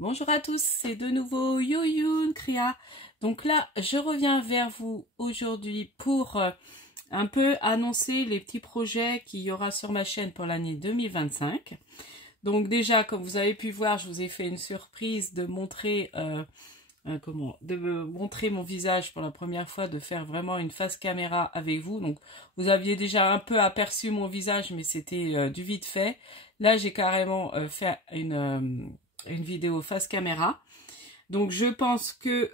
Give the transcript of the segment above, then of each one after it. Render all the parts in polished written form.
Bonjour à tous, c'est de nouveau Yoyoun Kriya. Donc là, je reviens vers vous aujourd'hui pour un peu annoncer les petits projets qu'il y aura sur ma chaîne pour l'année 2025. Donc déjà, comme vous avez pu voir, je vous ai fait une surprise de montrer de me montrer mon visage pour la première fois, de faire vraiment une face caméra avec vous. Donc vous aviez déjà un peu aperçu mon visage, mais c'était du vite fait. Là, j'ai carrément fait une vidéo face caméra. Donc je pense que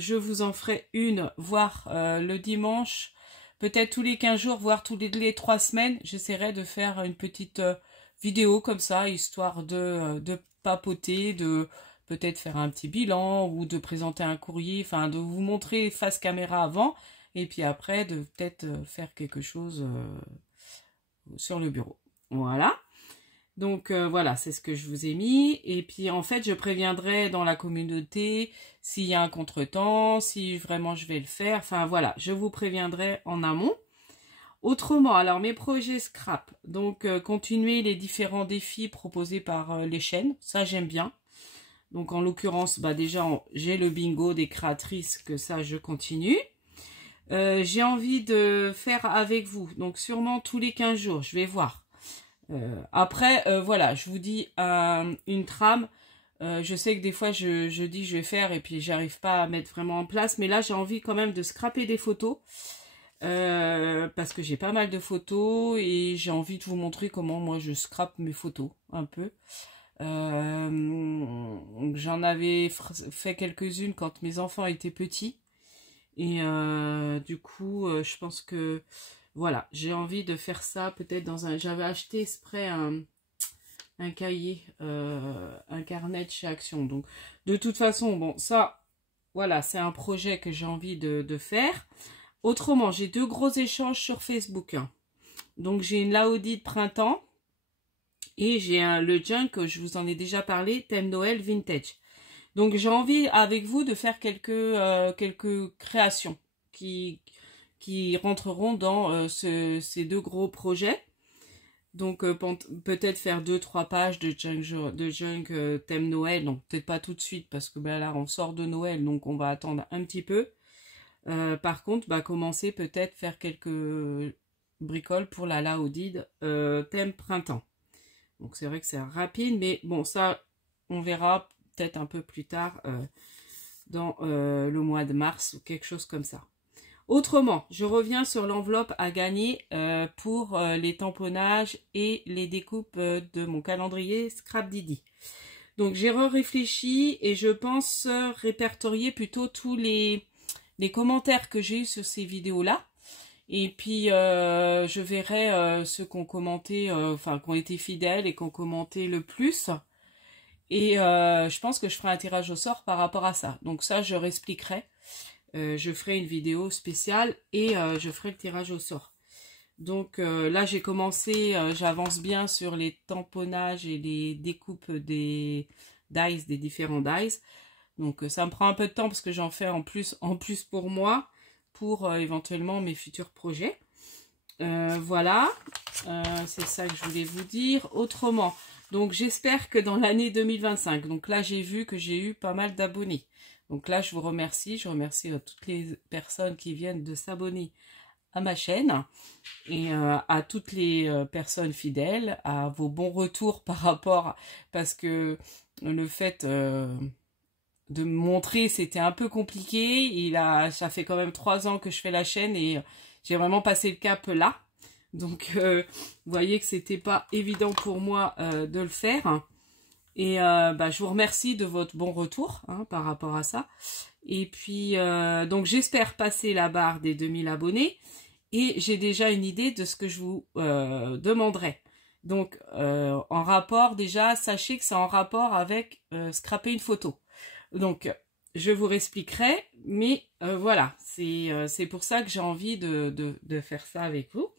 je vous en ferai une, voire le dimanche, peut-être tous les 15 jours, voire tous les 3 semaines. J'essaierai de faire une petite vidéo comme ça, histoire de papoter, de peut-être faire un petit bilan ou de présenter un courrier, enfin de vous montrer face caméra avant et puis après de peut-être faire quelque chose sur le bureau. Voilà. Donc voilà, c'est ce que je vous ai mis. Et puis en fait, je préviendrai dans la communauté s'il y a un contretemps, si vraiment je vais le faire. Enfin voilà, je vous préviendrai en amont. Autrement, alors mes projets scrap. Donc continuer les différents défis proposés par les chaînes. Ça, j'aime bien. Donc en l'occurrence, bah déjà, j'ai le bingo des créatrices, que ça, je continue. J'ai envie de faire avec vous. Donc sûrement tous les 15 jours, je vais voir. Après, voilà, je vous dis une trame. Je sais que des fois, je dis je vais faire et puis j'arrive pas à mettre vraiment en place. Mais là, j'ai envie quand même de scraper des photos. Parce que j'ai pas mal de photos et j'ai envie de vous montrer comment moi je scrape mes photos un peu. J'en avais fait quelques-unes quand mes enfants étaient petits. Et du coup, je pense que voilà, j'ai envie de faire ça peut-être dans un... J'avais acheté exprès un cahier, un carnet de chez Action. Donc, de toute façon, bon, ça, voilà, c'est un projet que j'ai envie de faire. Autrement, j'ai 2 gros échanges sur Facebook. Donc, j'ai une Laodie de printemps et j'ai le Junk, je vous en ai déjà parlé, thème Noël vintage. Donc, j'ai envie avec vous de faire quelques créations qui rentreront dans ces 2 gros projets. Donc peut-être faire 2-3 pages de junk thème Noël. Donc peut-être pas tout de suite parce que ben, là on sort de Noël, donc on va attendre un petit peu. Par contre, bah, commencer peut-être faire quelques bricoles pour la Laodide thème printemps. Donc c'est vrai que c'est rapide, mais bon ça on verra peut-être un peu plus tard dans le mois de mars ou quelque chose comme ça. Autrement, je reviens sur l'enveloppe à gagner pour les tamponnages et les découpes de mon calendrier Scrap Didi. Donc j'ai réfléchi et je pense répertorier plutôt tous les commentaires que j'ai eu sur ces vidéos-là. Et puis je verrai ceux qui ont commenté, enfin qui ont été fidèles et qui ont commenté le plus. Et je pense que je ferai un tirage au sort par rapport à ça. Donc ça, je réexpliquerai. Je ferai une vidéo spéciale et je ferai le tirage au sort. Donc là j'ai commencé, j'avance bien sur les tamponnages et les découpes des dies, des différents dies. Donc ça me prend un peu de temps parce que j'en fais en plus pour moi, pour éventuellement mes futurs projets. Voilà, c'est ça que je voulais vous dire. Autrement, donc j'espère que dans l'année 2025, donc là j'ai vu que j'ai eu pas mal d'abonnés. Donc là, je vous remercie. Je remercie toutes les personnes qui viennent de s'abonner à ma chaîne et à toutes les personnes fidèles, à vos bons retours par rapport, parce que le fait de me montrer, c'était un peu compliqué. Ça fait quand même 3 ans que je fais la chaîne et j'ai vraiment passé le cap là. Donc, vous voyez que c'était pas évident pour moi de le faire. Et bah, je vous remercie de votre bon retour par rapport à ça. Et puis, donc j'espère passer la barre des 2000 abonnés. Et j'ai déjà une idée de ce que je vous demanderai. Donc, en rapport, déjà, sachez que c'est en rapport avec scraper une photo. Donc, je vous réexpliquerai. Mais voilà, c'est pour ça que j'ai envie de faire ça avec vous.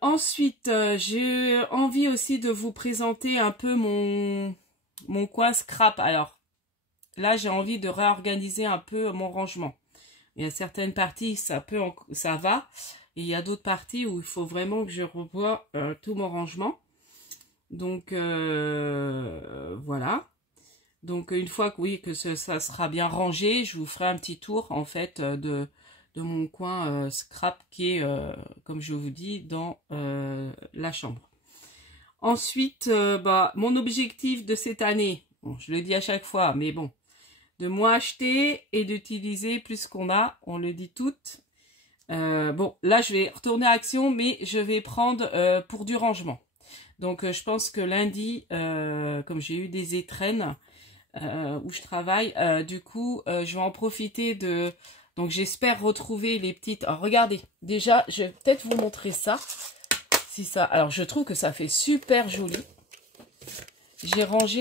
Ensuite, j'ai envie aussi de vous présenter un peu mon coin scrap. Alors, là, j'ai envie de réorganiser un peu mon rangement. Il y a certaines parties, ça va. Et il y a d'autres parties où il faut vraiment que je revoie tout mon rangement. Donc, voilà. Donc, une fois que, oui, que ça sera bien rangé, je vous ferai un petit tour, en fait, de mon coin scrap qui est, comme je vous dis, dans la chambre. Ensuite, mon objectif de cette année, bon, je le dis à chaque fois, mais bon, de moins acheter et d'utiliser plus qu'on a, on le dit toutes. Bon, là, je vais retourner à Action, mais je vais prendre pour du rangement. Donc, je pense que lundi, comme j'ai eu des étrennes où je travaille, du coup, je vais en profiter de... Donc, j'espère retrouver les petites... Alors, regardez, déjà, je vais peut-être vous montrer ça. Si ça... Alors, je trouve que ça fait super joli. J'ai rangé,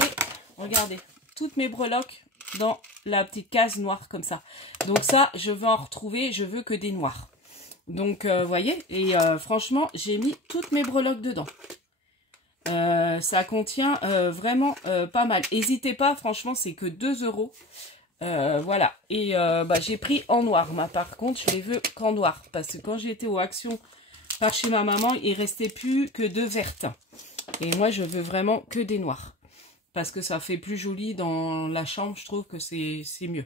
regardez, toutes mes breloques dans la petite case noire comme ça. Donc ça, je veux en retrouver, je veux que des noirs. Donc, vous voyez, et franchement, j'ai mis toutes mes breloques dedans. Ça contient vraiment pas mal. N'hésitez pas, franchement, c'est que 2 €. Voilà, et j'ai pris en noir. Moi, par contre, je les veux qu'en noir. Parce que quand j'étais aux Actions par chez ma maman, il restait plus que 2 vertes. Et moi, je veux vraiment que des noirs. Parce que ça fait plus joli dans la chambre, je trouve que c'est mieux.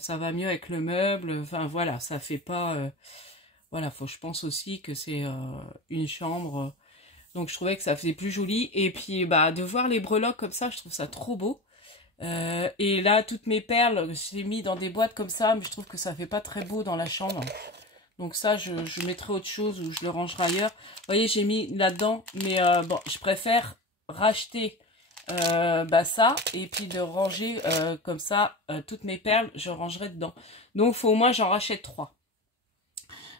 Ça va mieux avec le meuble. Enfin, voilà, ça fait pas... voilà, je pense aussi que c'est une chambre. Donc, je trouvais que ça faisait plus joli. Et puis, de voir les breloques comme ça, je trouve ça trop beau. Et là, toutes mes perles, j'ai mis dans des boîtes comme ça. Mais je trouve que ça fait pas très beau dans la chambre. Donc ça, je mettrai autre chose ou je le rangerai ailleurs. Vous voyez, j'ai mis là-dedans. Mais bon, je préfère racheter ça. Et puis de ranger comme ça, toutes mes perles, je rangerai dedans. Donc, faut au moins, j'en rachète 3.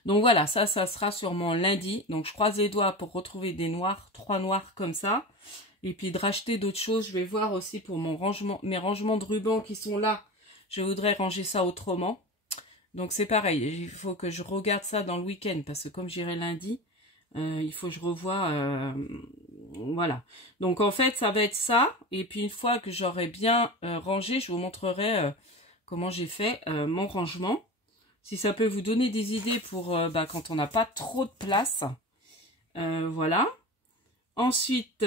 Donc voilà, ça sera sûrement lundi. Donc je croise les doigts pour retrouver des noirs, 3 noirs comme ça. Et puis de racheter d'autres choses. Je vais voir aussi pour mon rangement, mes rangements de rubans qui sont là. Je voudrais ranger ça autrement. Donc c'est pareil, il faut que je regarde ça dans le week-end. Parce que comme j'irai lundi, il faut que je revoie. Voilà. Donc en fait, ça va être ça. Et puis une fois que j'aurai bien rangé, je vous montrerai comment j'ai fait mon rangement. Si ça peut vous donner des idées pour quand on n'a pas trop de place. Voilà. Ensuite,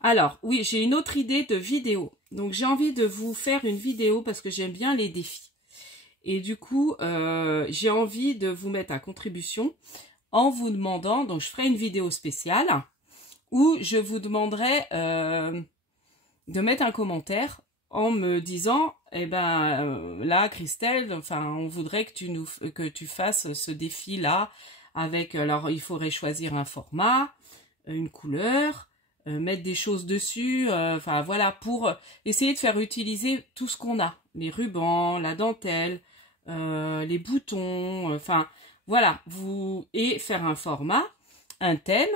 alors, oui, j'ai une autre idée de vidéo. Donc, j'ai envie de vous faire une vidéo parce que j'aime bien les défis. Et du coup, j'ai envie de vous mettre à contribution en vous demandant, donc je ferai une vidéo spéciale où je vous demanderai de mettre un commentaire en me disant, là, Christelle, enfin, on voudrait que tu fasses ce défi-là avec, alors, il faudrait choisir un format, une couleur, mettre des choses dessus, enfin, voilà, pour essayer de faire utiliser tout ce qu'on a, les rubans, la dentelle, les boutons, enfin, voilà, et faire un format, un thème,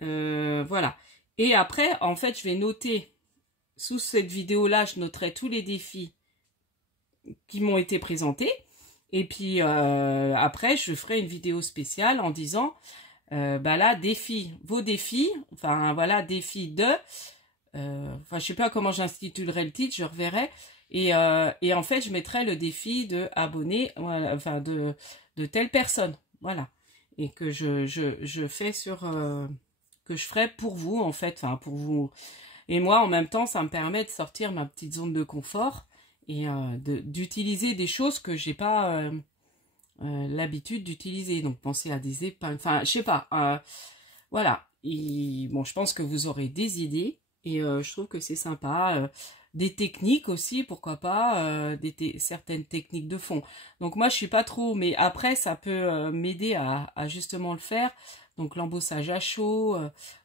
voilà. Et après, en fait, je vais noter sous cette vidéo-là, je noterai tous les défis qui m'ont été présentés. Et puis, après, je ferai une vidéo spéciale en disant, là, vos défis, enfin, voilà, défis de... je sais pas comment j'intitulerai le titre, je reverrai. Et en fait, je mettrai le défi de abonner, voilà, enfin, de telle personne. Voilà. Et que je fais sur... que je ferai pour vous, en fait, enfin, pour vous... Et moi, en même temps, ça me permet de sortir ma petite zone de confort et d'utiliser des choses que j'ai pas l'habitude d'utiliser. Donc, pensez à des épingles. Enfin, je sais pas. Voilà. Bon, je pense que vous aurez des idées et je trouve que c'est sympa. Des techniques aussi, pourquoi pas, certaines techniques de fond. Donc, moi, je suis pas trop... Mais après, ça peut m'aider à justement le faire. Donc l'embossage à chaud.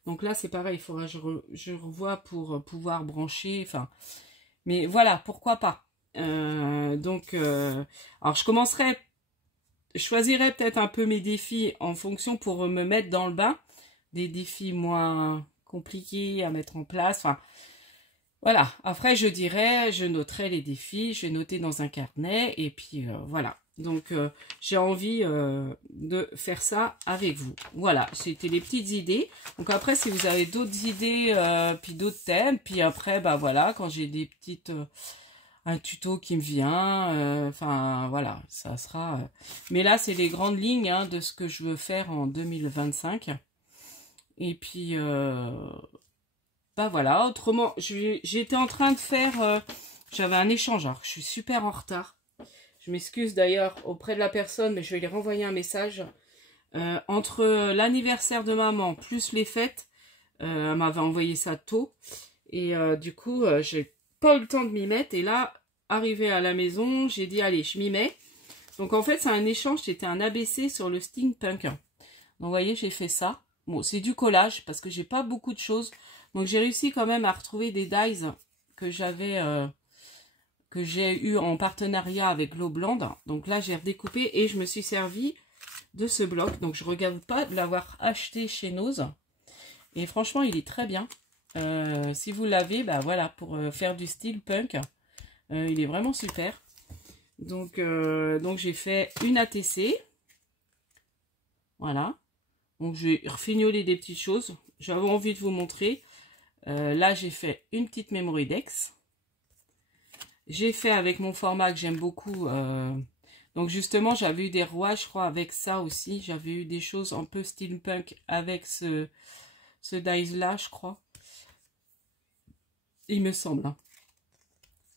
Donc là, c'est pareil, il faudra que je revoie pour pouvoir brancher. Enfin, mais voilà, pourquoi pas. Alors je choisirai peut-être un peu mes défis en fonction pour me mettre dans le bain. Des défis moins compliqués à mettre en place. Enfin, voilà. Après, je noterai les défis. Je vais noter dans un carnet. Et puis, voilà. Donc, j'ai envie de faire ça avec vous. Voilà, c'était les petites idées. Donc après, si vous avez d'autres idées, puis d'autres thèmes, puis après, voilà, quand j'ai des petites... un tuto qui me vient, enfin, voilà, ça sera... Mais là, c'est les grandes lignes de ce que je veux faire en 2025. Et puis, bah voilà. Autrement, j'étais en train de faire... j'avais un échange. Alors, je suis super en retard. Je m'excuse d'ailleurs auprès de la personne, mais je vais lui renvoyer un message. Entre l'anniversaire de maman plus les fêtes, elle m'avait envoyé ça tôt. Et du coup, j'ai pas eu le temps de m'y mettre. Et là, arrivé à la maison, j'ai dit, allez, je m'y mets. Donc en fait, c'est un échange, c'était un ABC sur le steampunk. Donc vous voyez, j'ai fait ça. Bon, c'est du collage parce que j'ai pas beaucoup de choses. Donc j'ai réussi quand même à retrouver des dies que j'avais... que j'ai eu en partenariat avec Globland. Donc là, j'ai redécoupé et je me suis servi de ce bloc. Donc je ne regarde pas de l'avoir acheté chez Nose. Et franchement, il est très bien. Si vous l'avez, bah voilà, pour faire du steampunk, il est vraiment super. Donc j'ai fait une ATC. Voilà. Donc j'ai refignolé des petites choses. J'avais envie de vous montrer. Là, j'ai fait une petite memory dex. J'ai fait avec mon format que j'aime beaucoup. Donc justement, j'avais eu des rouages, je crois, avec ça aussi. J'avais eu des choses un peu steampunk avec ce dies-là, je crois. Il me semble. Hein.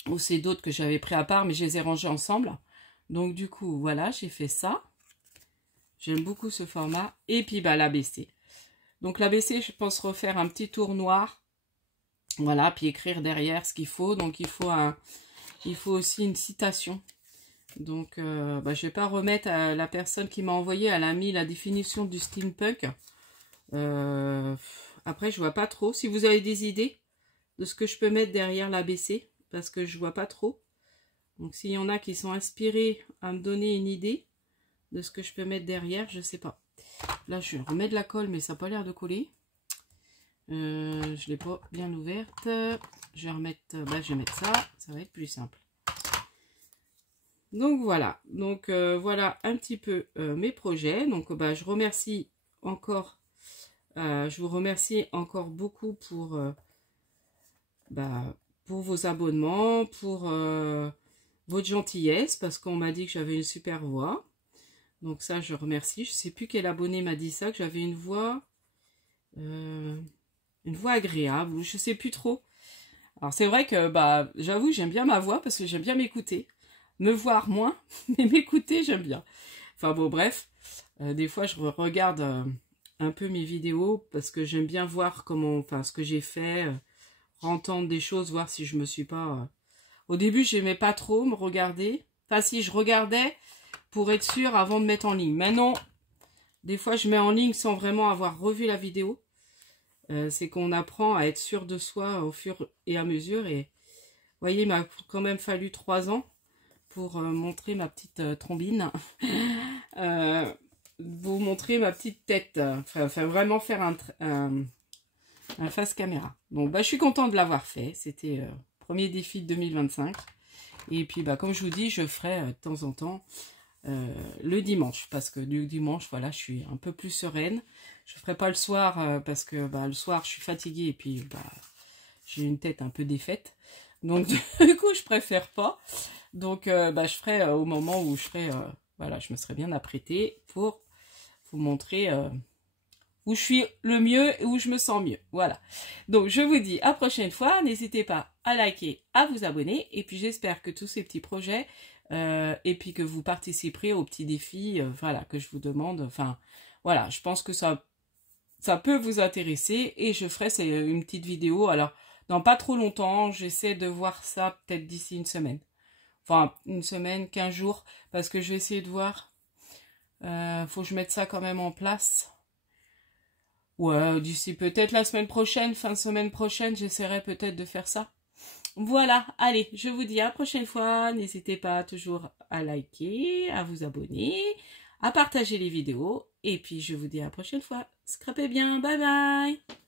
Ou c'est d'autres que j'avais pris à part, mais je les ai rangés ensemble. Donc du coup, voilà, j'ai fait ça. J'aime beaucoup ce format. Et puis, bah, l'ABC. Donc l'ABC, je pense refaire un petit tour noir. Voilà, puis écrire derrière ce qu'il faut. Donc il faut aussi une citation. Donc, bah, je ne vais pas remettre à la personne qui m'a envoyé. Elle a mis la définition du steampunk. Après, je vois pas trop. Si vous avez des idées de ce que je peux mettre derrière l'ABC, parce que je vois pas trop. Donc, s'il y en a qui sont inspirés à me donner une idée de ce que je peux mettre derrière, je sais pas. Là, je remets de la colle, mais ça n'a pas l'air de coller. Je ne l'ai pas bien ouverte. Je vais remettre, bah, je vais mettre ça. Ça va être plus simple. Donc voilà, voilà un petit peu mes projets. Donc bah, je remercie encore, je vous remercie encore beaucoup pour vos abonnements, pour votre gentillesse, parce qu'on m'a dit que j'avais une super voix. Donc ça, je remercie. Je sais plus quel abonné m'a dit ça, que j'avais une voix agréable, ou je sais plus trop. Alors c'est vrai que bah j'avoue, j'aime bien ma voix parce que j'aime bien m'écouter. Me voir moins, mais m'écouter, j'aime bien. Enfin bon, bref. Des fois, je regarde un peu mes vidéos parce que j'aime bien voir ce que j'ai fait, entendre des choses, voir si je me suis pas... Au début, j'aimais pas trop me regarder. Enfin, si, je regardais pour être sûre avant de mettre en ligne. Maintenant, des fois, je mets en ligne sans vraiment avoir revu la vidéo. C'est qu'on apprend à être sûr de soi au fur et à mesure. Et vous voyez, il m'a quand même fallu 3 ans pour montrer ma petite trombine. Vous montrer ma petite tête. Enfin vraiment faire un face caméra. Donc, bah, je suis contente de l'avoir fait. C'était premier défi de 2025. Et puis, bah, comme je vous dis, je ferai de temps en temps le dimanche. Parce que du dimanche, voilà, je suis un peu plus sereine. Je ne ferai pas le soir parce que bah, le soir, je suis fatiguée. Et puis, bah, j'ai une tête un peu défaite. Donc, du coup, je préfère pas. Donc, bah, je ferai au moment où je ferai... voilà, je me serais bien apprêtée pour vous montrer... où je suis le mieux et où je me sens mieux. Voilà. Donc, je vous dis à la prochaine fois. N'hésitez pas à liker, à vous abonner. Et puis, j'espère que tous ces petits projets, et puis que vous participerez aux petits défis, voilà, que je vous demande. Enfin, voilà, je pense que ça peut vous intéresser. Et je ferai une petite vidéo. Alors, dans pas trop longtemps, j'essaie de voir ça peut-être d'ici une semaine. Enfin, une semaine, 15 jours. Parce que je vais essayer de voir. Faut que je mette ça quand même en place. Ouais, d'ici peut-être la semaine prochaine, fin de semaine prochaine, j'essaierai peut-être de faire ça. Voilà, allez, je vous dis à la prochaine fois. N'hésitez pas toujours à liker, à vous abonner, à partager les vidéos. Et puis je vous dis à la prochaine fois. Scrapez bien, bye bye.